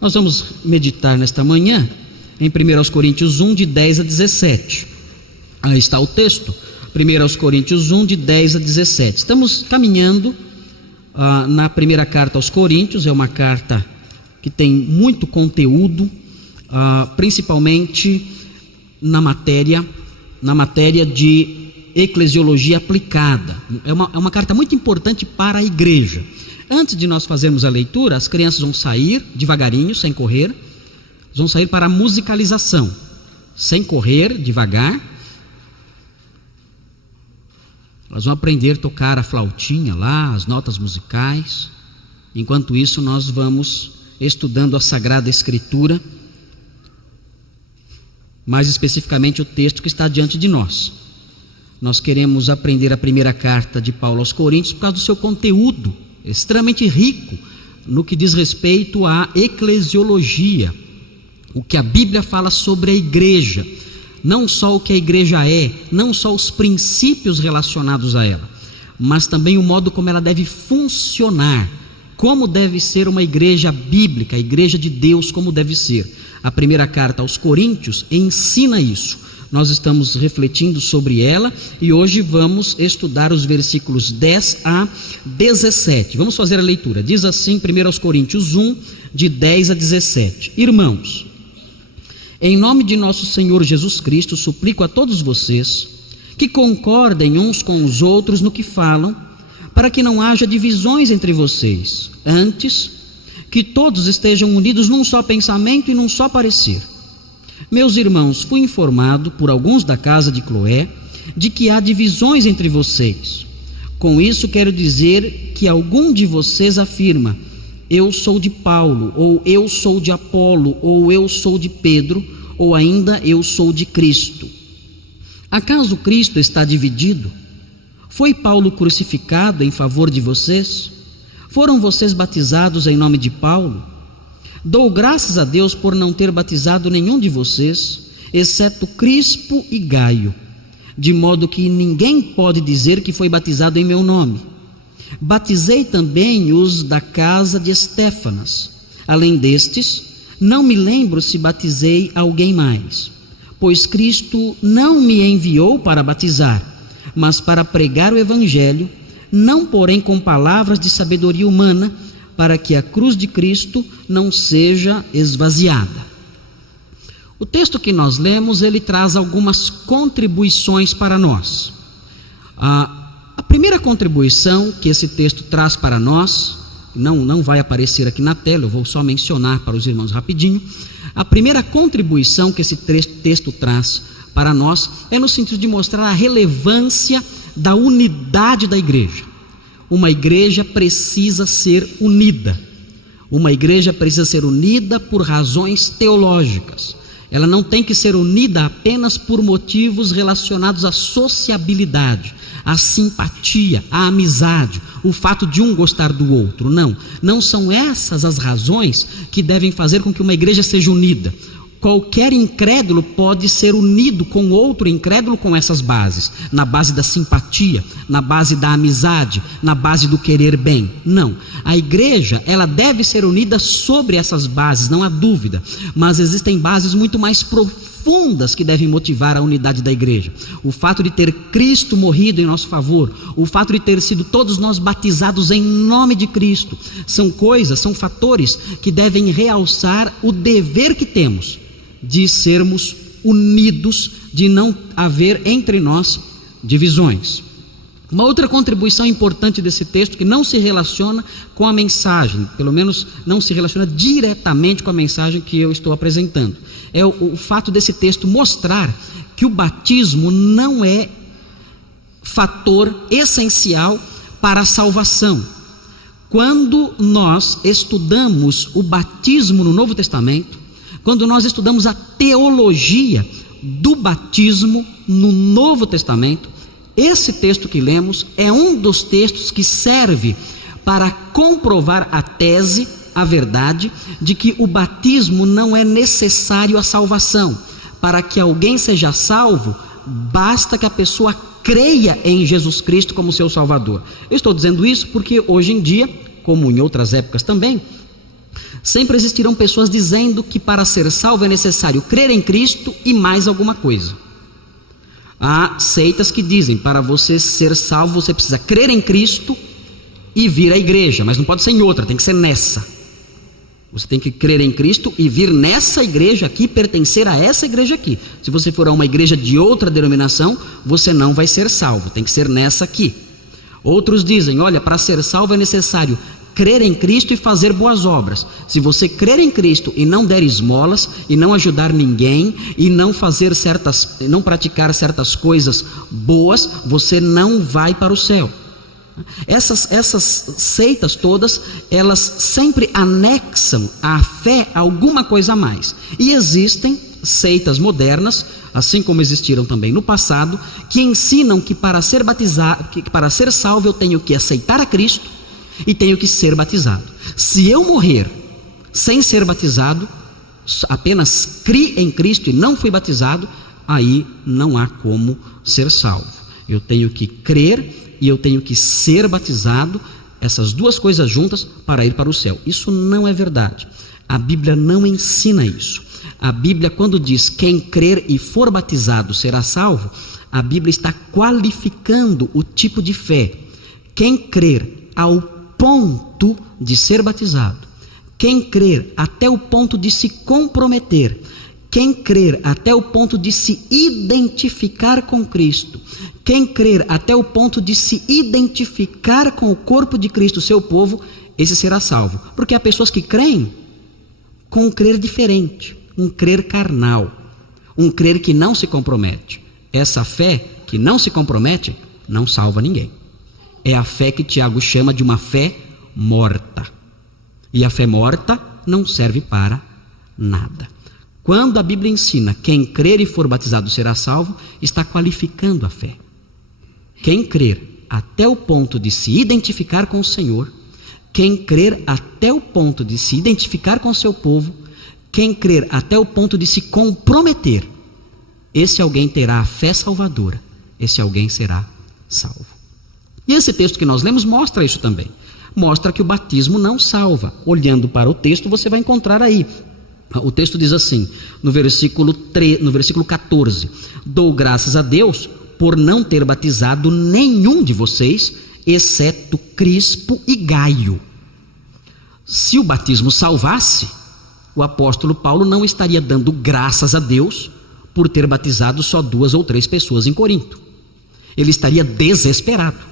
Nós vamos meditar nesta manhã em 1 Coríntios 1, de 10 a 17. Aí está o texto, 1 Coríntios 1, de 10 a 17. Estamos caminhando na primeira carta aos Coríntios. É uma carta que tem muito conteúdo, principalmente na matéria de eclesiologia aplicada. É uma carta muito importante para a igreja. Antes de nós fazermos a leitura, as crianças vão sair devagarinho, sem correr. Vão sair para a musicalização, sem correr, devagar. Elas vão aprender a tocar a flautinha lá, as notas musicais. Enquanto isso, nós vamos estudando a Sagrada Escritura, mais especificamente o texto que está diante de nós. Nós queremos aprender a primeira carta de Paulo aos Coríntios por causa do seu conteúdo extremamente rico no que diz respeito à eclesiologia, o que a Bíblia fala sobre a igreja, não só o que a igreja é, não só os princípios relacionados a ela, mas também o modo como ela deve funcionar, como deve ser uma igreja bíblica, a igreja de Deus, como deve ser. A primeira carta aos Coríntios ensina isso. Nós estamos refletindo sobre ela e hoje vamos estudar os versículos 10 a 17. Vamos fazer a leitura. Diz assim, 1 Coríntios 1, de 10 a 17. Irmãos, em nome de nosso Senhor Jesus Cristo, suplico a todos vocês que concordem uns com os outros no que falam, para que não haja divisões entre vocês. Antes, que todos estejam unidos num só pensamento e num só parecer. Meus irmãos, fui informado por alguns da casa de Cloé de que há divisões entre vocês. Com isso quero dizer que algum de vocês afirma: eu sou de Paulo, ou eu sou de Apolo, ou eu sou de Pedro, ou ainda eu sou de Cristo. Acaso Cristo está dividido? Foi Paulo crucificado em favor de vocês? Foram vocês batizados em nome de Paulo? Dou graças a Deus por não ter batizado nenhum de vocês, exceto Crispo e Gaio, de modo que ninguém pode dizer que foi batizado em meu nome. Batizei também os da casa de Estéfanas. Além destes, não me lembro se batizei alguém mais, pois Cristo não me enviou para batizar, mas para pregar o Evangelho, não porém com palavras de sabedoria humana, para que a cruz de Cristo não seja esvaziada. O texto que nós lemos, ele traz algumas contribuições para nós. A primeira contribuição que esse texto traz para nós, não vai aparecer aqui na tela, eu vou só mencionar para os irmãos rapidinho. A primeira contribuição que esse texto traz para nós é no sentido de mostrar a relevância da unidade da igreja. Uma igreja precisa ser unida. Uma igreja precisa ser unida por razões teológicas. Ela não tem que ser unida apenas por motivos relacionados à sociabilidade, à simpatia, à amizade, o fato de um gostar do outro. Não são essas as razões que devem fazer com que uma igreja seja unida. Qualquer incrédulo pode ser unido com outro incrédulo com essas bases, na base da simpatia, na base da amizade, na base do querer bem. Não, a igreja, ela deve ser unida sobre essas bases, não há dúvida, mas existem bases muito mais profundas que devem motivar a unidade da igreja. O fato de ter Cristo morrido em nosso favor, o fato de ter sido todos nós batizados em nome de Cristo, são fatores que devem realçar o dever que temos de sermos unidos, de não haver entre nós divisões. Uma outra contribuição importante desse texto, que não se relaciona com a mensagem, pelo menos não se relaciona diretamente com a mensagem que eu estou apresentando, é o fato desse texto mostrar que o batismo não é fator essencial para a salvação. Quando nós estudamos o batismo no Novo Testamento, quando nós estudamos a teologia do batismo no Novo Testamento, esse texto que lemos é um dos textos que serve para comprovar a tese, a verdade, de que o batismo não é necessário à salvação. Para que alguém seja salvo, basta que a pessoa creia em Jesus Cristo como seu Salvador. Eu estou dizendo isso porque hoje em dia, como em outras épocas também, Sempre existirão pessoas dizendo que para ser salvo é necessário crer em Cristo e mais alguma coisa. Há seitas que dizem, para você ser salvo você precisa crer em Cristo e vir à igreja, mas não pode ser em outra, tem que ser nessa. Você tem que crer em Cristo e vir nessa igreja aqui, pertencer a essa igreja aqui. Se você for a uma igreja de outra denominação, você não vai ser salvo, tem que ser nessa aqui. Outros dizem, olha, para ser salvo é necessário crer em Cristo e fazer boas obras. Se você crer em Cristo e não der esmolas, e não ajudar ninguém, e não praticar certas coisas boas, você não vai para o céu. Essas seitas todas, elas sempre anexam à fé alguma coisa a mais. E existem seitas modernas, assim como existiram também no passado, que ensinam que para ser salvo eu tenho que aceitar a Cristo e tenho que ser batizado. Se eu morrer sem ser batizado, apenas criei em Cristo e não fui batizado, aí não há como ser salvo. Eu tenho que crer e eu tenho que ser batizado, essas duas coisas juntas, para ir para o céu. Isso não é verdade. A Bíblia não ensina isso. A Bíblia, quando diz quem crer e for batizado será salvo, a Bíblia está qualificando o tipo de fé. Quem crer ao ponto de ser batizado, quem crer até o ponto de se comprometer, quem crer até o ponto de se identificar com Cristo, quem crer até o ponto de se identificar com o corpo de Cristo, seu povo, esse será salvo. Porque há pessoas que creem com um crer diferente, um crer carnal, um crer que não se compromete. Essa fé que não se compromete não salva ninguém. É a fé que Tiago chama de uma fé morta. E a fé morta não serve para nada. Quando a Bíblia ensina quem crer e for batizado será salvo, está qualificando a fé. Quem crer até o ponto de se identificar com o Senhor, quem crer até o ponto de se identificar com o seu povo, quem crer até o ponto de se comprometer, esse alguém terá a fé salvadora, esse alguém será salvo. E esse texto que nós lemos mostra isso também. Mostra que o batismo não salva. Olhando para o texto, você vai encontrar aí. O texto diz assim, no versículo 14: dou graças a Deus por não ter batizado nenhum de vocês, exceto Crispo e Gaio. Se o batismo salvasse, o apóstolo Paulo não estaria dando graças a Deus por ter batizado só 2 ou 3 pessoas em Corinto. Ele estaria desesperado.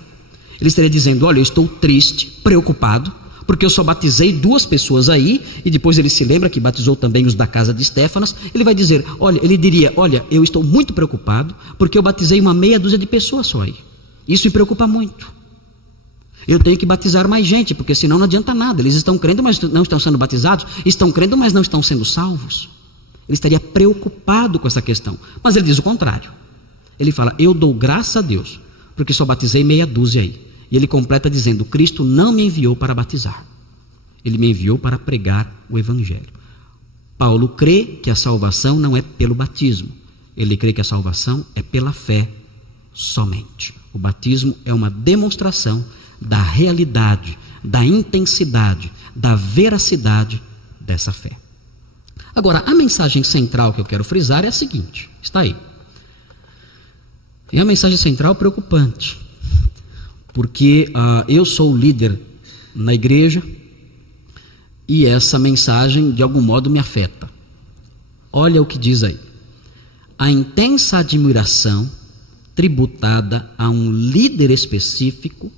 Ele estaria dizendo, olha, eu estou triste, preocupado, porque eu só batizei 2 pessoas aí, e depois ele se lembra que batizou também os da casa de Estéfanas. Ele vai dizer, ele diria, eu estou muito preocupado, porque eu batizei uma meia dúzia de pessoas só aí. Isso me preocupa muito. Eu tenho que batizar mais gente, porque senão não adianta nada. Eles estão crendo, mas não estão sendo batizados. Estão crendo, mas não estão sendo salvos. Ele estaria preocupado com essa questão. Mas ele diz o contrário. Ele fala, eu dou graças a Deus, porque só batizei meia dúzia aí. E ele completa dizendo, Cristo não me enviou para batizar. Ele me enviou para pregar o Evangelho. Paulo crê que a salvação não é pelo batismo. Ele crê que a salvação é pela fé somente. O batismo é uma demonstração da realidade, da intensidade, da veracidade dessa fé. Agora, a mensagem central que eu quero frisar é a seguinte, está aí. É uma mensagem central preocupante, porque eu sou líder na igreja e essa mensagem de algum modo me afeta. Olha o que diz aí. A intensa admiração tributada a um líder específico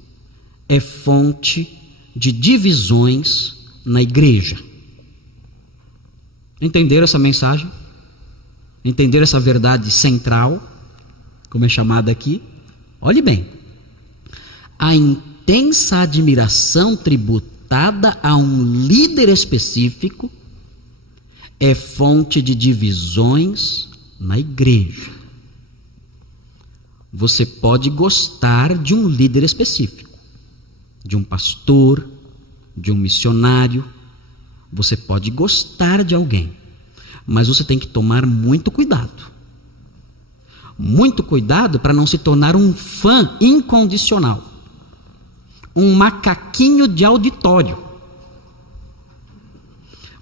é fonte de divisões na igreja. Entenderam essa mensagem? Entenderam essa verdade central, como é chamada aqui? Olhe bem. A intensa admiração tributada a um líder específico é fonte de divisões na igreja. Você pode gostar de um líder específico, de um pastor, de um missionário. Você pode gostar de alguém, mas você tem que tomar muito cuidado. Muito cuidado para não se tornar um fã incondicional, um macaquinho de auditório.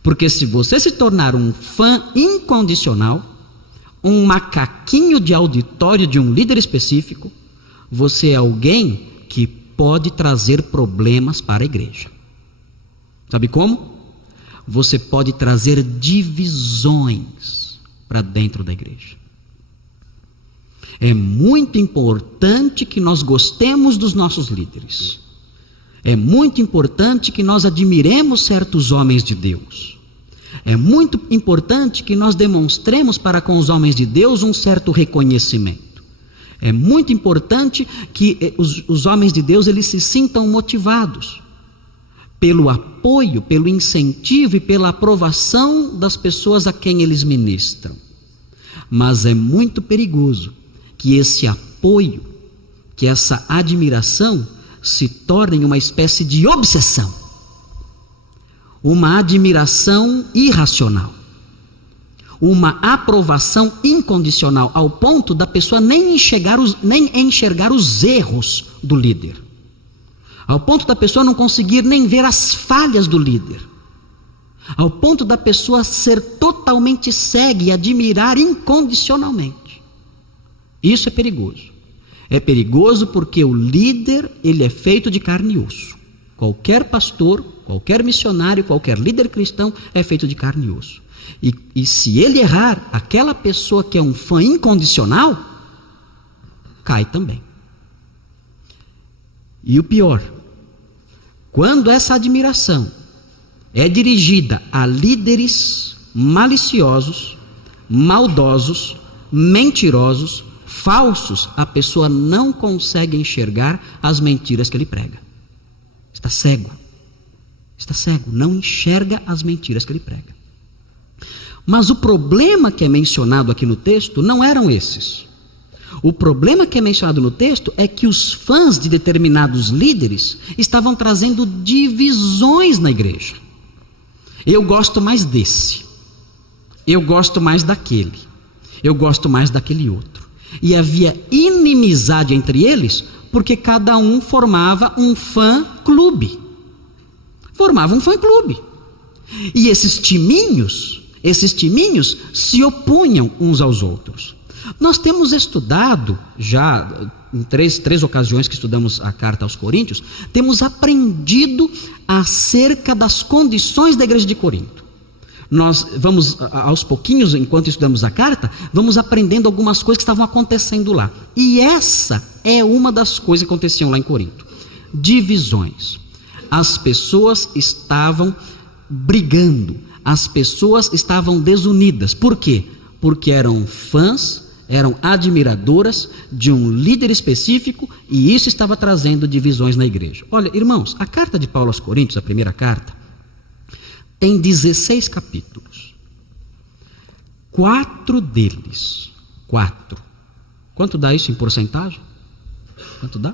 Porque se você se tornar um fã incondicional, um macaquinho de auditório de um líder específico, você é alguém que pode trazer problemas para a igreja. Sabe como? Você pode trazer divisões para dentro da igreja. É muito importante que nós gostemos dos nossos líderes. É muito importante que nós admiremos certos homens de Deus. É muito importante que nós demonstremos para com os homens de Deus um certo reconhecimento. É muito importante que os homens de Deus eles se sintam motivados pelo apoio, pelo incentivo e pela aprovação das pessoas a quem eles ministram. Mas é muito perigoso que esse apoio, que essa admiração se tornem uma espécie de obsessão, uma admiração irracional, uma aprovação incondicional, ao ponto da pessoa nem enxergar os erros do líder, ao ponto da pessoa não conseguir nem ver as falhas do líder, ao ponto da pessoa ser totalmente cega e admirar incondicionalmente. Isso é perigoso. É perigoso porque o líder, ele é feito de carne e osso. Qualquer pastor, qualquer missionário, qualquer líder cristão é feito de carne e osso. E se ele errar, aquela pessoa que é um fã incondicional, cai também. E o pior, quando essa admiração é dirigida a líderes maliciosos, maldosos, mentirosos, falsos, a pessoa não consegue enxergar as mentiras que ele prega. Está cego, não enxerga as mentiras que ele prega. Mas o problema que é mencionado aqui no texto não eram esses. O problema que é mencionado no texto é que os fãs de determinados líderes estavam trazendo divisões na igreja. Eu gosto mais desse, eu gosto mais daquele, eu gosto mais daquele outro. E havia inimizade entre eles, porque cada um formava um fã-clube. E esses timinhos se opunham uns aos outros. Nós temos estudado, já em três ocasiões que estudamos a carta aos Coríntios, temos aprendido acerca das condições da igreja de Corinto. Nós vamos, aos pouquinhos, enquanto estudamos a carta, vamos aprendendo algumas coisas que estavam acontecendo lá. E essa é uma das coisas que aconteciam lá em Corinto. Divisões. As pessoas estavam brigando, as pessoas estavam desunidas. Por quê? Porque eram fãs, eram admiradoras de um líder específico, e isso estava trazendo divisões na igreja. Olha, irmãos, a carta de Paulo aos Coríntios, a primeira carta, tem 16 capítulos. 4 deles. Quanto dá isso em porcentagem? Quanto dá?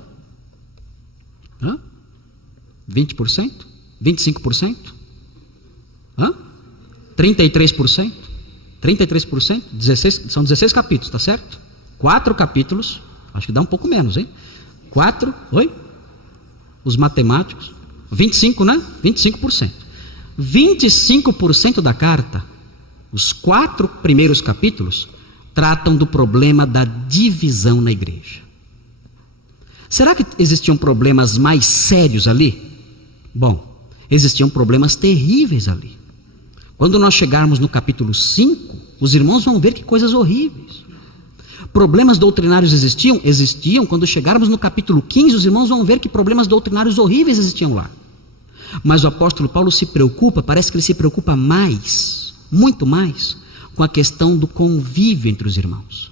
20%? 25%? 33%? 33%? 16, são 16 capítulos, tá certo? 4 capítulos, acho que dá um pouco menos, hein? 4, oi? Os matemáticos, 25, né? 25%. 25% da carta, os 4 primeiros capítulos, tratam do problema da divisão na igreja. Será que existiam problemas mais sérios ali? Bom, existiam problemas terríveis ali. Quando nós chegarmos no capítulo 5, os irmãos vão ver que coisas horríveis. Problemas doutrinários existiam. Quando chegarmos no capítulo 15, os irmãos vão ver que problemas doutrinários horríveis existiam lá. Mas o apóstolo Paulo parece que ele se preocupa mais, muito mais, com a questão do convívio entre os irmãos.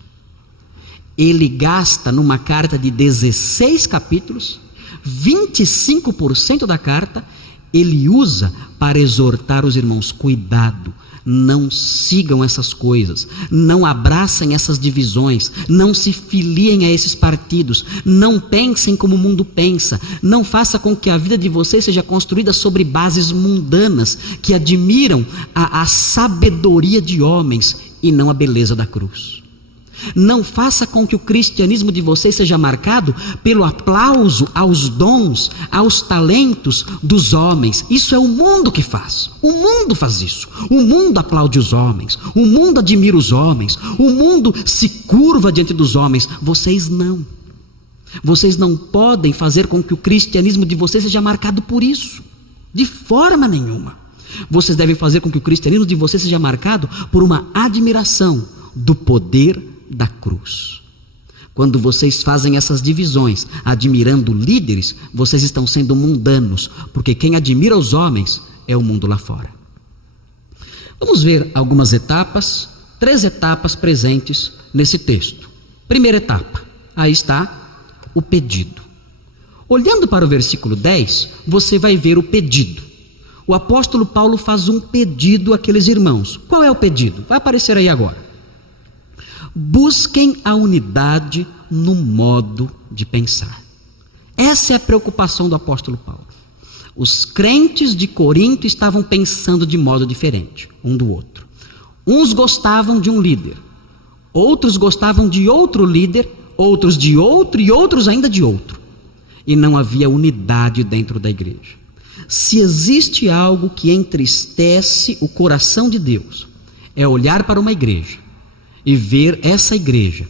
Ele gasta numa carta de 16 capítulos, 25% da carta, ele usa para exortar os irmãos: cuidado, não sigam essas coisas, não abracem essas divisões, não se filiem a esses partidos, não pensem como o mundo pensa, não faça com que a vida de vocês seja construída sobre bases mundanas, que admiram a sabedoria de homens e não a beleza da cruz. Não faça com que o cristianismo de vocês seja marcado pelo aplauso aos dons, aos talentos dos homens. Isso é o mundo que faz. O mundo faz isso. O mundo aplaude os homens. O mundo admira os homens. O mundo se curva diante dos homens. Vocês não. Vocês não podem fazer com que o cristianismo de vocês seja marcado por isso. De forma nenhuma. Vocês devem fazer com que o cristianismo de vocês seja marcado por uma admiração do poder da cruz. Quando vocês fazem essas divisões, admirando líderes, vocês estão sendo mundanos, porque quem admira os homens é o mundo lá fora. Vamos ver algumas etapas, 3 etapas presentes nesse texto. Primeira etapa, aí está o pedido. Olhando para o versículo 10, você vai ver o pedido. O apóstolo Paulo faz um pedido àqueles irmãos. Qual é o pedido? Vai aparecer aí agora. Busquem a unidade no modo de pensar. Essa é a preocupação do apóstolo Paulo. Os crentes de Corinto estavam pensando de modo diferente, um do outro. Uns gostavam de um líder, outros gostavam de outro líder, outros de outro e outros ainda de outro. E não havia unidade dentro da igreja. Se existe algo que entristece o coração de Deus, é olhar para uma igreja e ver essa igreja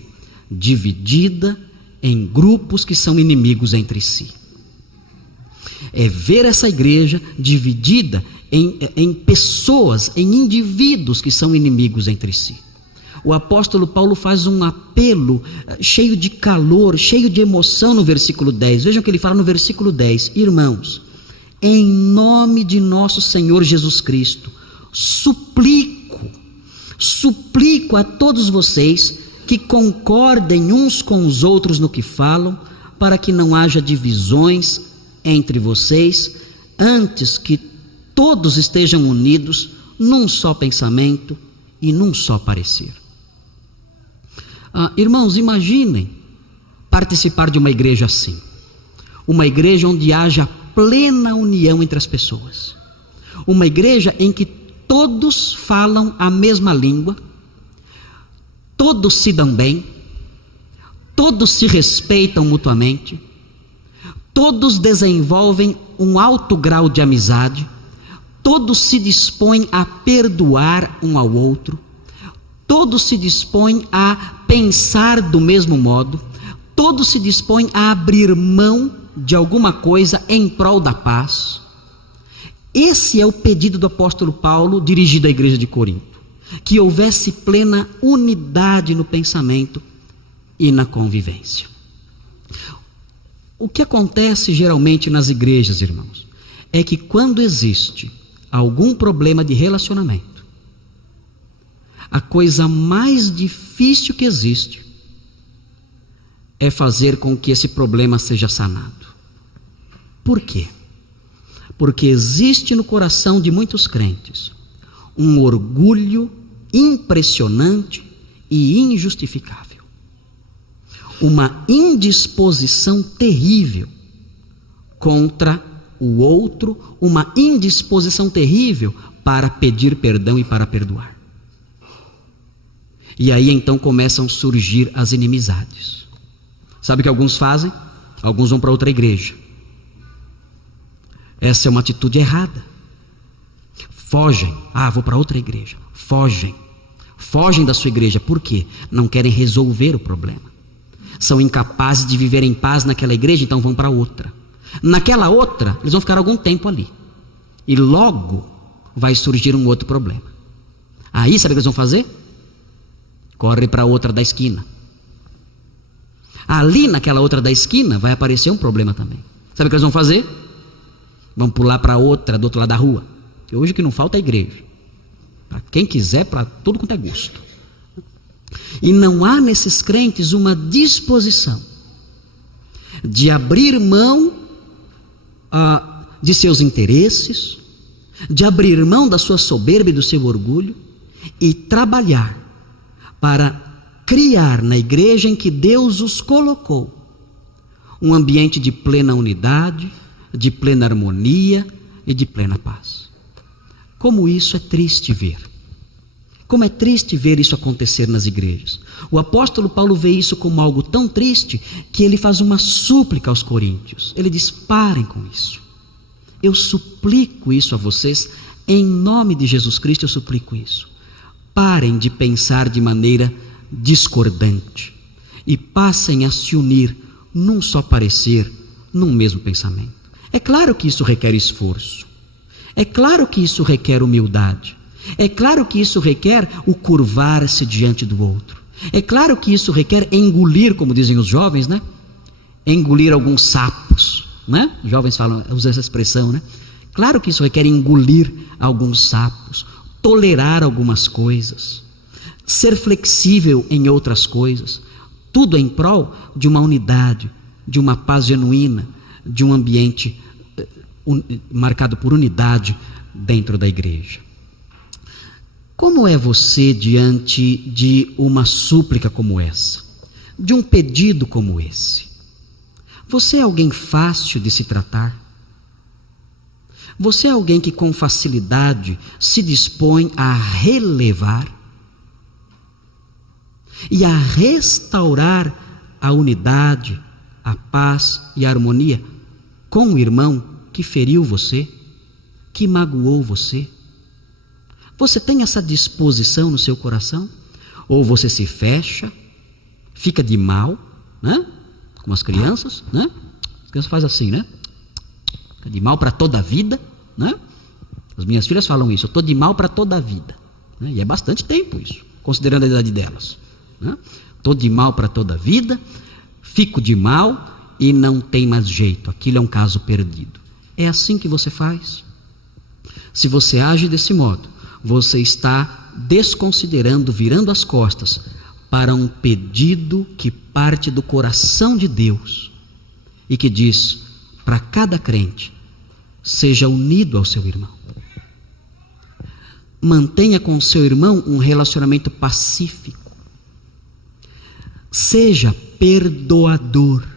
dividida em grupos que são inimigos entre si. É ver essa igreja dividida em pessoas, em indivíduos que são inimigos entre si. O apóstolo Paulo faz um apelo cheio de calor, cheio de emoção no versículo 10. Vejam o que ele fala no versículo 10. Irmãos, em nome de nosso Senhor Jesus Cristo, suplico a todos vocês que concordem uns com os outros no que falam, para que não haja divisões entre vocês, antes que todos estejam unidos num só pensamento e num só parecer. Irmãos, imaginem participar de uma igreja assim, uma igreja onde haja plena união entre as pessoas, uma igreja em que todos falam a mesma língua, todos se dão bem, todos se respeitam mutuamente, todos desenvolvem um alto grau de amizade, todos se dispõem a perdoar um ao outro, todos se dispõem a pensar do mesmo modo, todos se dispõem a abrir mão de alguma coisa em prol da paz. Esse é o pedido do apóstolo Paulo dirigido à igreja de Corinto, que houvesse plena unidade no pensamento e na convivência. O que acontece geralmente nas igrejas, irmãos, é que quando existe algum problema de relacionamento, a coisa mais difícil que existe é fazer com que esse problema seja sanado. Por quê? Porque existe no coração de muitos crentes um orgulho impressionante e injustificável, uma indisposição terrível contra o outro, uma indisposição terrível para pedir perdão e para perdoar. E aí então começam a surgir as inimizades. Sabe o que alguns fazem? Alguns vão para outra igreja. Essa é uma atitude errada. Fogem. Vou para outra igreja. Fogem da sua igreja. Por quê? Não querem resolver o problema. São incapazes de viver em paz naquela igreja, então vão para outra. Naquela outra, eles vão ficar algum tempo ali. E logo vai surgir um outro problema. Aí, sabe o que eles vão fazer? Corre para outra da esquina. Ali naquela outra da esquina vai aparecer um problema também. Sabe o que eles vão fazer? Vão pular para outra do outro lado da rua. Que hoje o que não falta é igreja. Para quem quiser, para tudo quanto é gosto. E não há nesses crentes uma disposição de abrir mão de seus interesses, de abrir mão da sua soberba e do seu orgulho e trabalhar para criar na igreja em que Deus os colocou um ambiente de plena unidade, de plena harmonia e de plena paz. Como isso é triste ver. Como é triste ver isso acontecer nas igrejas. O apóstolo Paulo vê isso como algo tão triste que ele faz uma súplica aos coríntios. Ele diz: parem com isso. Eu suplico isso a vocês, em nome de Jesus Cristo eu suplico isso. Parem de pensar de maneira discordante e passem a se unir num só parecer, num mesmo pensamento. É claro que isso requer esforço. É claro que isso requer humildade. É claro que isso requer o curvar-se diante do outro. É claro que isso requer engolir, como dizem os jovens, né? Engolir alguns sapos, né? Os jovens usam essa expressão, né? Claro que isso requer engolir alguns sapos, tolerar algumas coisas, ser flexível em outras coisas, tudo em prol de uma unidade, de uma paz genuína, de um ambiente marcado por unidade dentro da igreja. Como é você diante de uma súplica como essa, de um pedido como esse? Você é alguém fácil de se tratar? Você é alguém que com facilidade se dispõe a relevar e a restaurar a unidade, a paz e a harmonia com o irmão que feriu você, que magoou você? Você tem essa disposição no seu coração? Ou você se fecha, fica de mal, né? Como as crianças, né? As crianças fazem assim, né? Fica de mal para toda a vida, né? As minhas filhas falam isso: eu estou de mal para toda a vida, né? E é bastante tempo isso, considerando a idade delas, né? Estou de mal para toda a vida, fico de mal e não tem mais jeito, aquilo é um caso perdido. É assim que você faz? Se você age desse modo, você está desconsiderando, virando as costas para um pedido que parte do coração de Deus e que diz para cada crente: seja unido ao seu irmão. Mantenha com o seu irmão um relacionamento pacífico. Seja perdoador.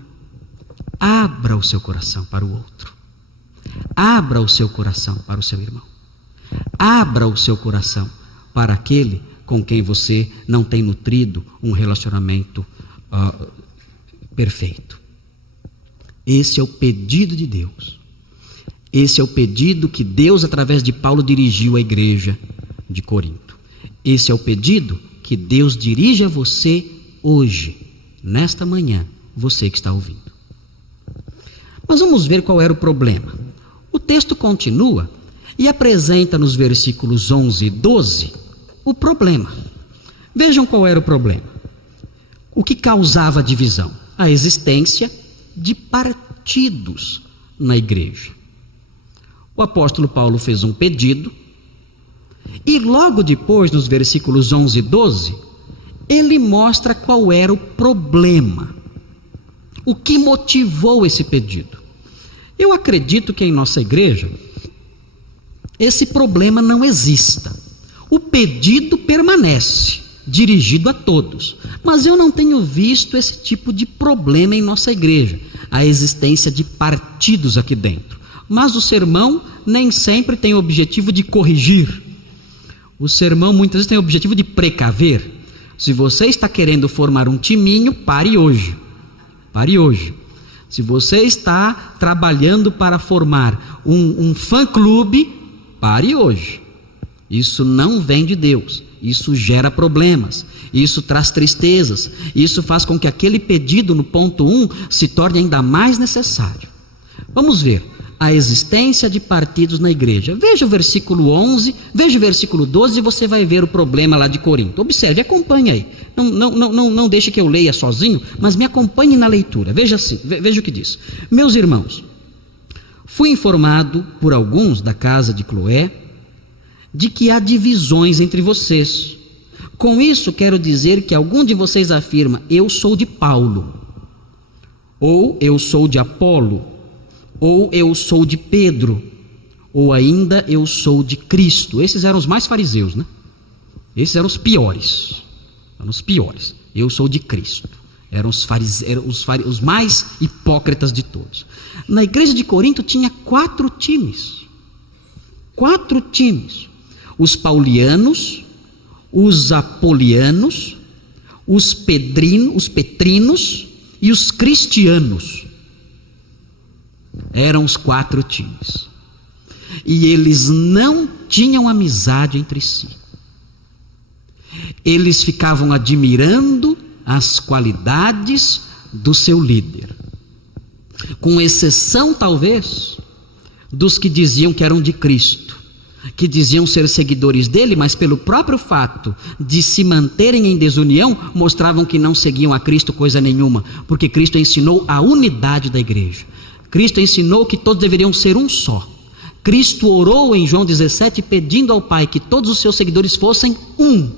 Abra o seu coração para o outro. Abra o seu coração para o seu irmão. Abra o seu coração para aquele com quem você não tem nutrido um relacionamento perfeito. Esse é o pedido de Deus. Esse é o pedido que Deus, através de Paulo, dirigiu à igreja de Corinto. Esse é o pedido que Deus dirige a você hoje, nesta manhã, você que está ouvindo. Mas vamos ver qual era o problema. O texto continua e apresenta nos versículos 11 e 12 o problema. Vejam qual era o problema. O que causava divisão? A existência de partidos na igreja. O apóstolo Paulo fez um pedido e logo depois, nos versículos 11 e 12, ele mostra qual era o problema. O que motivou esse pedido? Eu acredito que em nossa igreja esse problema não exista. O pedido permanece, dirigido a todos. Mas eu não tenho visto esse tipo de problema em nossa igreja, a existência de partidos aqui dentro. Mas o sermão nem sempre tem o objetivo de corrigir. O sermão muitas vezes tem o objetivo de precaver. Se você está querendo formar um timinho, pare hoje. Pare hoje. Se você está trabalhando para formar um fã-clube, pare hoje. Isso não vem de Deus. Isso gera problemas. Isso traz tristezas. Isso faz com que aquele pedido no ponto 1 se torne ainda mais necessário. Vamos ver a existência de partidos na igreja. Veja o versículo 11, veja o versículo 12 e você vai ver o problema lá de Corinto. Observe, acompanhe aí. Não deixe que eu leia sozinho, mas me acompanhe na leitura. Veja assim, veja o que diz. Meus irmãos, fui informado por alguns da casa de Cloé de que há divisões entre vocês. Com isso quero dizer que algum de vocês afirma: eu sou de Paulo, ou eu sou de Apolo, ou eu sou de Pedro, ou ainda eu sou de Cristo. Esses eram os mais fariseus, né? Esses eram os piores. Eram os piores. Eu sou de Cristo. Eram os mais hipócritas de todos. Na igreja de Corinto tinha 4 times. 4 times. Os paulianos, os apolianos, os petrinos e os cristianos. Eram os 4 times. E eles não tinham amizade entre si. Eles ficavam admirando as qualidades do seu líder, com exceção talvez dos que diziam que eram de Cristo, que diziam ser seguidores dele, mas pelo próprio fato de se manterem em desunião, mostravam que não seguiam a Cristo coisa nenhuma, porque Cristo ensinou a unidade da igreja. Cristo ensinou que todos deveriam ser um só. Cristo orou em João 17 pedindo ao Pai que todos os seus seguidores fossem um.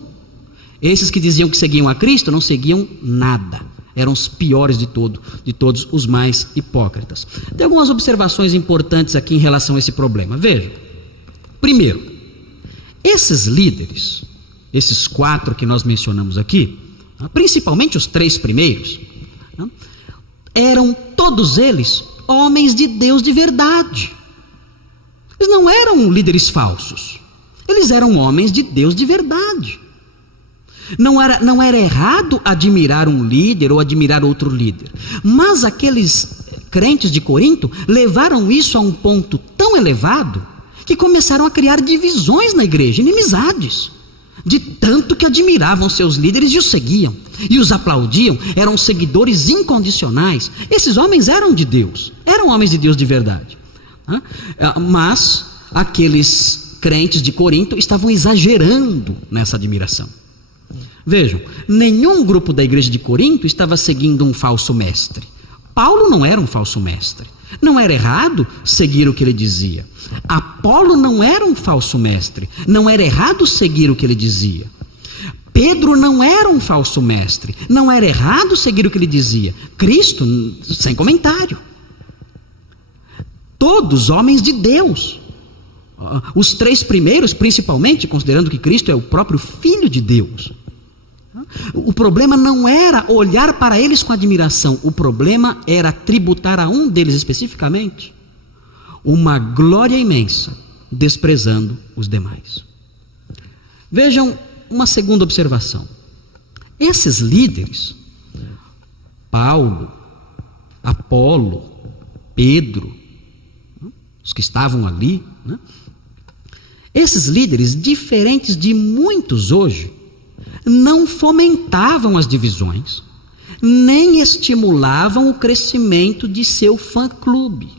Esses que diziam que seguiam a Cristo não seguiam nada. Eram os piores de todos, os mais hipócritas. Tem algumas observações importantes aqui em relação a esse problema. Veja, primeiro, esses líderes, esses 4 que nós mencionamos aqui, principalmente os 3 primeiros, eram todos eles homens de Deus de verdade. Eles não eram líderes falsos. Eles eram homens de Deus de verdade. Não era errado admirar um líder ou admirar outro líder. Mas aqueles crentes de Corinto levaram isso a um ponto tão elevado que começaram a criar divisões na igreja, inimizades. De tanto que admiravam seus líderes e os seguiam. E os aplaudiam, eram seguidores incondicionais. Esses homens eram de Deus, eram homens de Deus de verdade. Mas aqueles crentes de Corinto estavam exagerando nessa admiração. Vejam, nenhum grupo da igreja de Corinto estava seguindo um falso mestre. Paulo não era um falso mestre. Não era errado seguir o que ele dizia. Apolo não era um falso mestre. Não era errado seguir o que ele dizia. Pedro não era um falso mestre. Não era errado seguir o que ele dizia. Cristo, sem comentário. Todos homens de Deus. Os 3 primeiros, principalmente, considerando que Cristo é o próprio Filho de Deus. O problema não era olhar para eles com admiração. O problema era tributar a um deles especificamente uma glória imensa, desprezando os demais. Vejam uma segunda observação. Esses líderes, Paulo, Apolo, Pedro, os que estavam ali, esses líderes, diferentes de muitos hoje, não fomentavam as divisões, nem estimulavam o crescimento de seu fã-clube.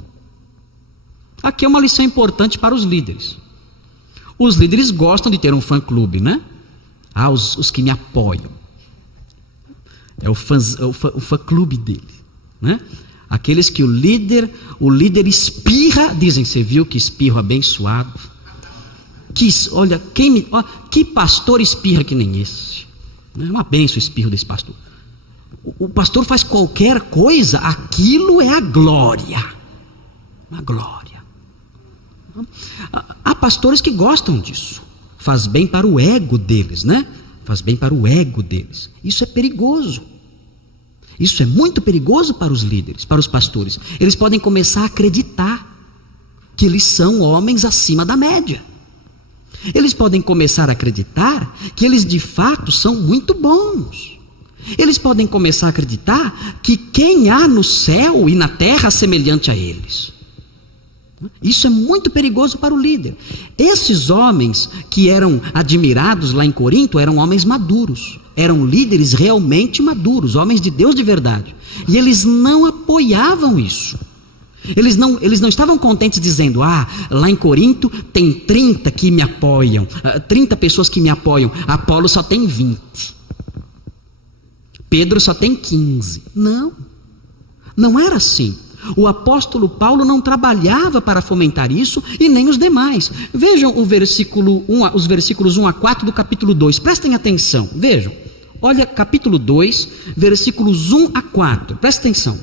Aqui é uma lição importante para os líderes. Os líderes gostam de ter um fã-clube, né? Os que me apoiam. É o fã-clube dele, né? Aqueles que o líder espirra, dizem, você viu que espirro abençoado? Olha, que pastor espirra que nem esse? É uma bênção o espirro desse pastor. O pastor faz qualquer coisa, aquilo é a glória. Uma glória. Há pastores que gostam disso. Faz bem para o ego deles, né? Faz bem para o ego deles. Isso é perigoso. Isso é muito perigoso para os líderes, para os pastores. Eles podem começar a acreditar que eles são homens acima da média. Eles podem começar a acreditar que eles de fato são muito bons. Eles podem começar a acreditar que quem há no céu e na terra é semelhante a eles. Isso é muito perigoso para o líder. Esses homens que eram admirados lá em Corinto eram homens maduros. Eram líderes realmente maduros, homens de Deus de verdade. E eles não apoiavam isso. Eles não estavam contentes dizendo, lá em Corinto tem 30 que me apoiam, 30 pessoas que me apoiam, Apolo só tem 20. Pedro só tem 15. Não era assim. O apóstolo Paulo não trabalhava para fomentar isso e nem os demais. Vejam os versículos 1 a 4 do capítulo 2, prestem atenção, vejam. Olha, capítulo 2, versículos 1 a 4, presta atenção.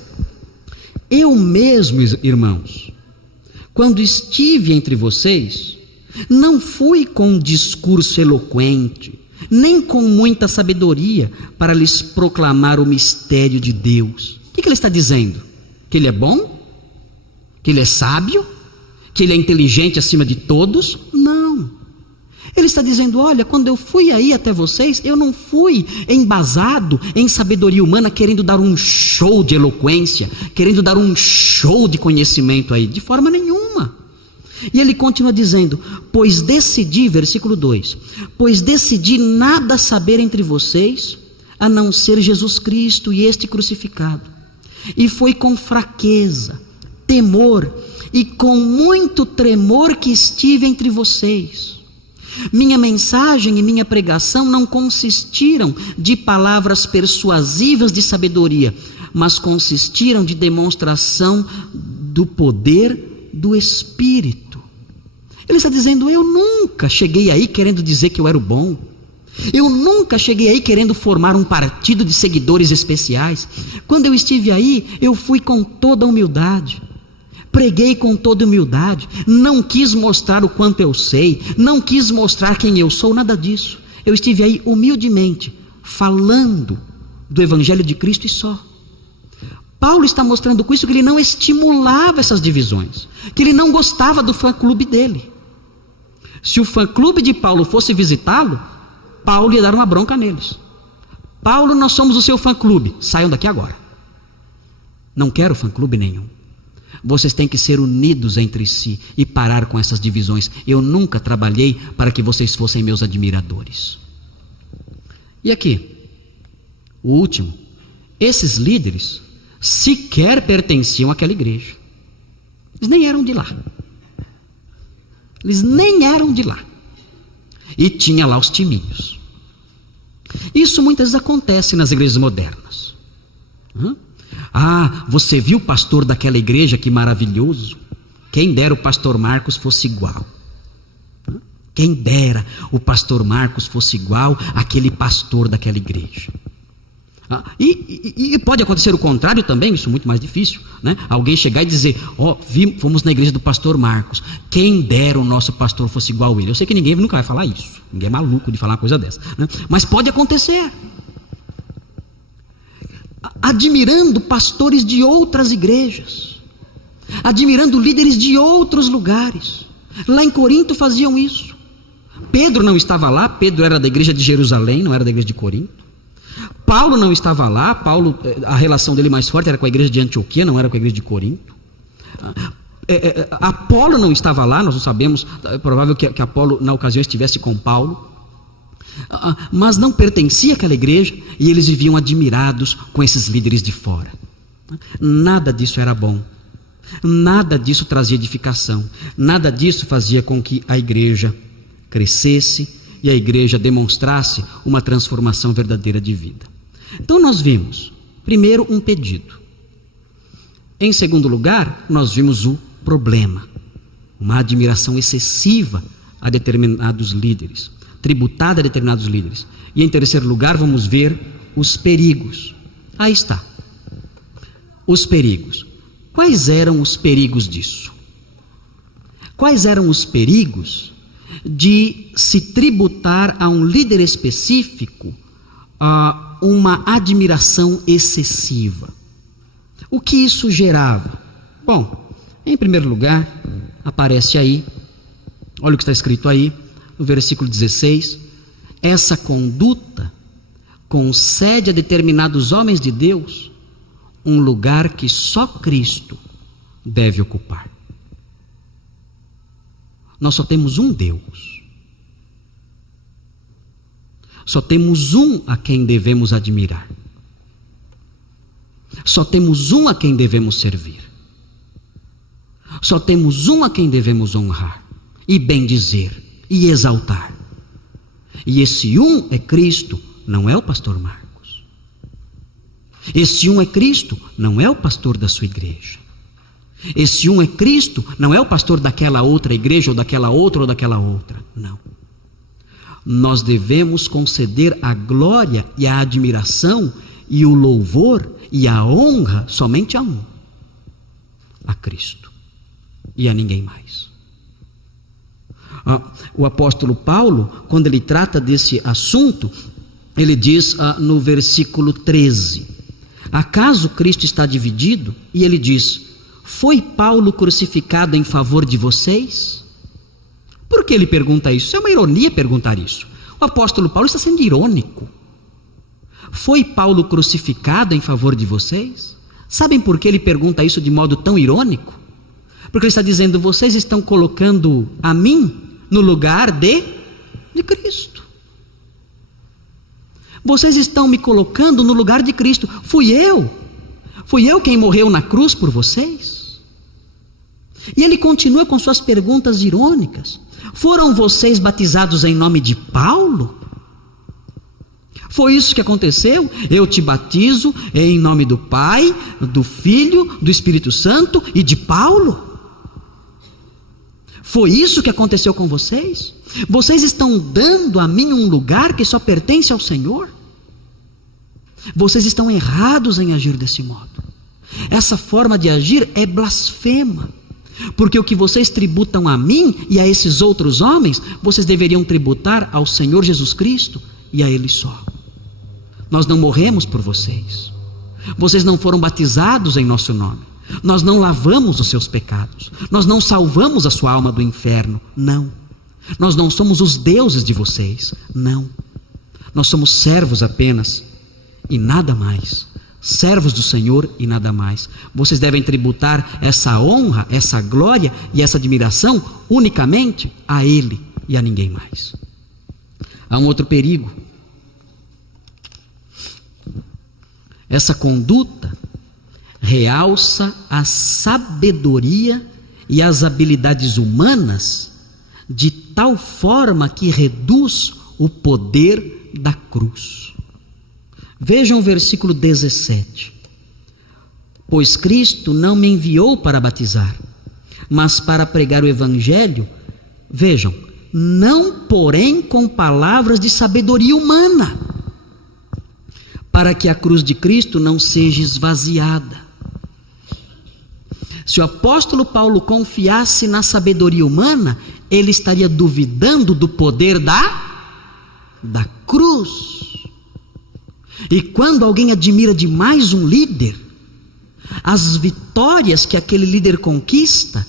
Eu mesmo, irmãos, quando estive entre vocês, não fui com um discurso eloquente, nem com muita sabedoria para lhes proclamar o mistério de Deus. O que ele está dizendo? Que ele é bom? Que ele é sábio? Que ele é inteligente acima de todos? Não. Ele está dizendo: olha, quando eu fui aí até vocês, eu não fui embasado em sabedoria humana, querendo dar um show de eloquência, querendo dar um show de conhecimento aí, de forma nenhuma. E ele continua dizendo: pois decidi, versículo 2, pois decidi nada saber entre vocês, a não ser Jesus Cristo e este crucificado. E foi com fraqueza, temor e com muito tremor que estive entre vocês. Minha mensagem e minha pregação não consistiram de palavras persuasivas de sabedoria, mas consistiram de demonstração do poder do Espírito. Ele está dizendo: eu nunca cheguei aí querendo dizer que eu era o bom. Eu nunca cheguei aí querendo formar um partido de seguidores especiais. Quando eu estive aí, eu fui com toda humildade. Preguei com toda humildade, não quis mostrar o quanto eu sei, não quis mostrar quem eu sou, nada disso. Eu estive aí humildemente, falando do Evangelho de Cristo e só. Paulo está mostrando com isso que ele não estimulava essas divisões, que ele não gostava do fã-clube dele. Se o fã-clube de Paulo fosse visitá-lo, Paulo ia dar uma bronca neles. Paulo, nós somos o seu fã-clube, saiam daqui agora. Não quero fã-clube nenhum. Vocês têm que ser unidos entre si e parar com essas divisões. Eu nunca trabalhei para que vocês fossem meus admiradores. E aqui, o último. Esses líderes sequer pertenciam àquela igreja. Eles nem eram de lá. Eles nem eram de lá. E tinha lá os timinhos. Isso muitas vezes acontece nas igrejas modernas. Ah, você viu o pastor daquela igreja, que maravilhoso? Quem dera o pastor Marcos fosse igual. Quem dera o pastor Marcos fosse igual àquele pastor daquela igreja. E pode acontecer o contrário também, isso é muito mais difícil, né? Alguém chegar e dizer: fomos na igreja do pastor Marcos, quem dera o nosso pastor fosse igual a ele. Eu sei que ninguém nunca vai falar isso, ninguém é maluco de falar uma coisa dessa, né? Mas pode acontecer. Admirando pastores de outras igrejas, admirando líderes de outros lugares. Lá em Corinto faziam isso. Pedro não estava lá, Pedro era da igreja de Jerusalém, não era da igreja de Corinto. Paulo não estava lá, Paulo, a relação dele mais forte era com a igreja de Antioquia, não era com a igreja de Corinto. Apolo não estava lá, nós não sabemos, é provável que Apolo na ocasião estivesse com Paulo. Mas não pertencia àquela igreja e eles viviam admirados com esses líderes de fora. Nada disso era bom, nada disso trazia edificação, nada disso fazia com que a igreja crescesse e a igreja demonstrasse uma transformação verdadeira de vida. Então nós vimos, primeiro, um pedido. Em segundo lugar, nós vimos o problema, uma admiração excessiva a determinados líderes, tributada a determinados líderes. E em terceiro lugar, vamos ver os perigos. Aí está. Os perigos. Quais eram os perigos disso? Quais eram os perigos de se tributar a um líder específico uma admiração excessiva? O que isso gerava? Bom, em primeiro lugar, aparece aí, olha o que está escrito aí, no versículo 16, essa conduta concede a determinados homens de Deus um lugar que só Cristo deve ocupar. Nós só temos um Deus. Só temos um a quem devemos admirar. Só temos um a quem devemos servir. Só temos um a quem devemos honrar e bendizer e exaltar. E esse um é Cristo, não é o pastor Marcos. Esse um é Cristo, não é o pastor da sua igreja. Esse um é Cristo, não é o pastor daquela outra igreja, ou daquela outra, não. Nós devemos conceder a glória e a admiração e o louvor e a honra somente a um, a Cristo, e a ninguém mais. O apóstolo Paulo, quando ele trata desse assunto, ele diz no versículo 13: acaso Cristo está dividido? E ele diz: foi Paulo crucificado em favor de vocês? Por que ele pergunta isso? Isso é uma ironia perguntar isso. O apóstolo Paulo está sendo irônico. Foi Paulo crucificado em favor de vocês? Sabem por que ele pergunta isso de modo tão irônico? Porque ele está dizendo: vocês estão colocando a mim no lugar de Cristo. Vocês estão me colocando no lugar de Cristo. Fui eu quem morreu na cruz por vocês. E ele continua com suas perguntas irônicas. Foram vocês batizados em nome de Paulo? Foi isso que aconteceu? Eu te batizo em nome do Pai, do Filho, do Espírito Santo e de Paulo? Foi isso que aconteceu com vocês? Vocês estão dando a mim um lugar que só pertence ao Senhor? Vocês estão errados em agir desse modo. Essa forma de agir é blasfema, porque o que vocês tributam a mim e a esses outros homens, vocês deveriam tributar ao Senhor Jesus Cristo e a Ele só. Nós não morremos por vocês. Vocês não foram batizados em nosso nome. Nós não lavamos os seus pecados. Nós não salvamos a sua alma do inferno. Não. Nós não somos os deuses de vocês. Não. Nós somos servos apenas e nada mais. Servos do Senhor e nada mais. Vocês devem tributar essa honra, essa glória e essa admiração unicamente a Ele e a ninguém mais. Há um outro perigo. Essa conduta realça a sabedoria e as habilidades humanas de tal forma que reduz o poder da cruz. Vejam o versículo 17. Pois Cristo não me enviou para batizar, mas para pregar o evangelho, vejam, não porém com palavras de sabedoria humana, para que a cruz de Cristo não seja esvaziada. Se o apóstolo Paulo confiasse na sabedoria humana, ele estaria duvidando do poder da cruz. E quando alguém admira demais um líder, as vitórias que aquele líder conquista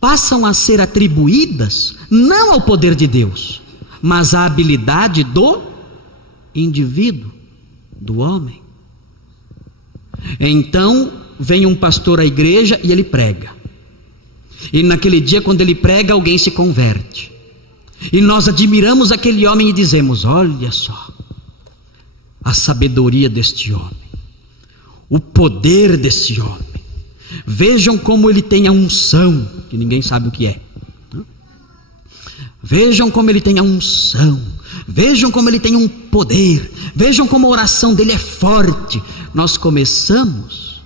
passam a ser atribuídas não ao poder de Deus, mas à habilidade do indivíduo, do homem. Então vem um pastor à igreja e ele prega. E naquele dia, quando ele prega, alguém se converte. E nós admiramos aquele homem e dizemos: olha só, a sabedoria deste homem, o poder desse homem. Vejam como ele tem a unção, que ninguém sabe o que é. Vejam como ele tem a unção. Vejam como ele tem um poder. Vejam como a oração dele é forte. Nós começamos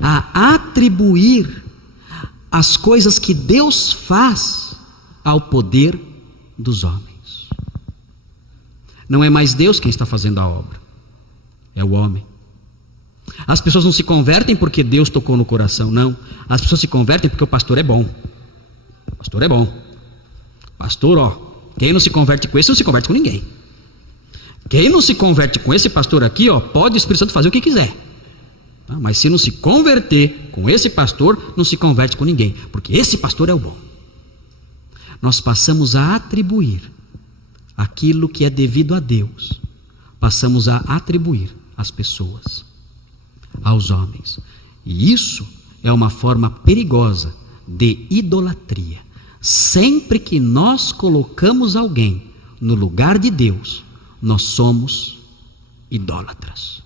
a atribuir as coisas que Deus faz ao poder dos homens. Não é mais Deus quem está fazendo a obra, é o homem. As pessoas não se convertem porque Deus tocou no coração, não. As pessoas se convertem porque o pastor é bom. O pastor é bom. Pastor, ó, quem não se converte com esse não se converte com ninguém. Quem não se converte com esse pastor aqui, ó, pode o Espírito Santo fazer o que quiser. Mas se não se converter com esse pastor, não se converte com ninguém, porque esse pastor é o bom. Nós passamos a atribuir aquilo que é devido a Deus, passamos a atribuir às pessoas, aos homens. E isso é uma forma perigosa de idolatria. Sempre que nós colocamos alguém no lugar de Deus, nós somos idólatras.